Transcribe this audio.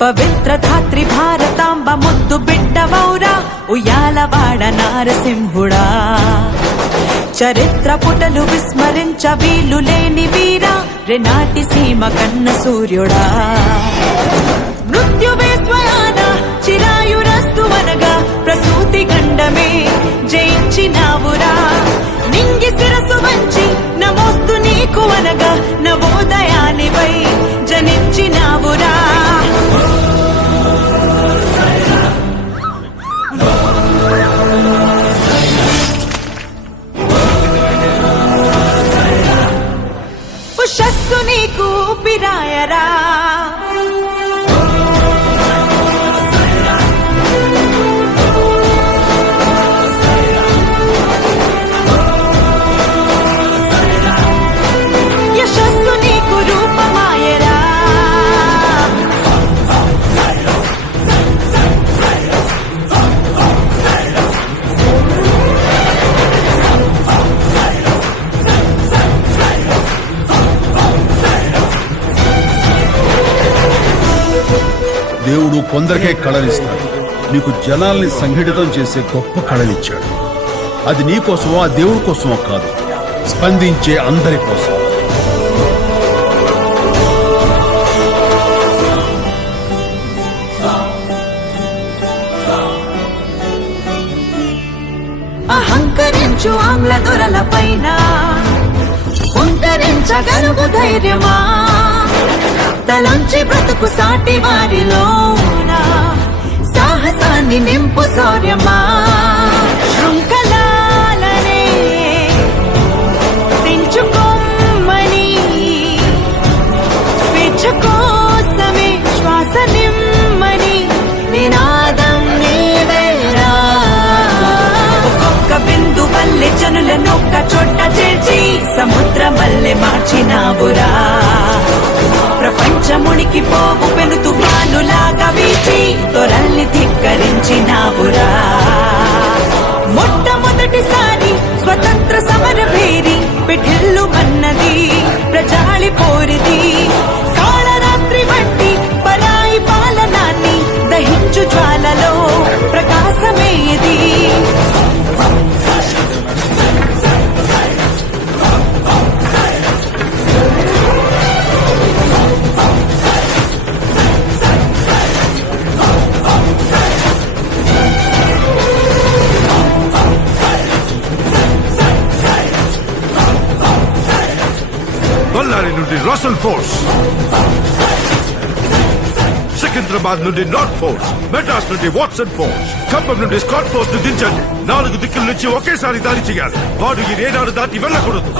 పవిత్ర ధాత్రి భారతాంబ ముద్దు బిడ్డవౌరా ఉయ్యాలవాడ నారసింహుడా చరిత్ర పుటలు విస్మరించ వీలు లేని వీరా రెనాటి సీమ కన్న సూర్యుడా మృత్యువే స్వయాన నీకు దేవుడు కొందరికే కళనిస్తాడు నీకు జనాల్ని సంఘటితం చేసే గొప్ప కళనిచ్చాడు అది నీ కోసమో ఆ దేవుడి కోసమో కాదు. స్పందించే అందరి కోసం. అహంకరించు ఆంగ్ల దొరల పైన. ఉంకరించగలుగు ధైర్యమా? తలంచి బ్రతుకు సాటి వారిలోన సాహసాన్ని నింపు సౌర్యమా? శృంఖలాలనే తెంచుకోమని స్వేచ్ఛ కోసమే శ్వాస నిమ్మని నినాదం నీవేరా? ఒక్కొక్క బిందు వల్లే జనులను ఒక్క చోట చేర్చి సముద్రం వల్లే మార్చినావురా? ప్రపంచమునికి పోవు పెను తుఫానులాగా వీచి తొరల్ని ధిక్కరించినావురా. మొట్టమొదటిసారి స్వతంత్ర సమర భేరి పిఠిల్లు మన్నది ప్రజాళి పోరిది. కాళరాత్రి వంటి పరాయి పాలనాన్ని దహించు జ్వాలలో బళ్ళారి నుండి రసల్ ఫోర్స్ సికింద్రాబాద్ నుండి నార్త్ ఫోర్స్ మెడ్రాస్ నుండి వాట్సన్ ఫోర్స్ ఖమ్మం నుండి స్కాట్ ఫోర్స్ను దించండి. నాలుగు దిక్కుల నుంచి ఒకేసారి దాడి చేయాలి. వాడు ఈ రేడాను దాటి వెళ్ళకూడదు.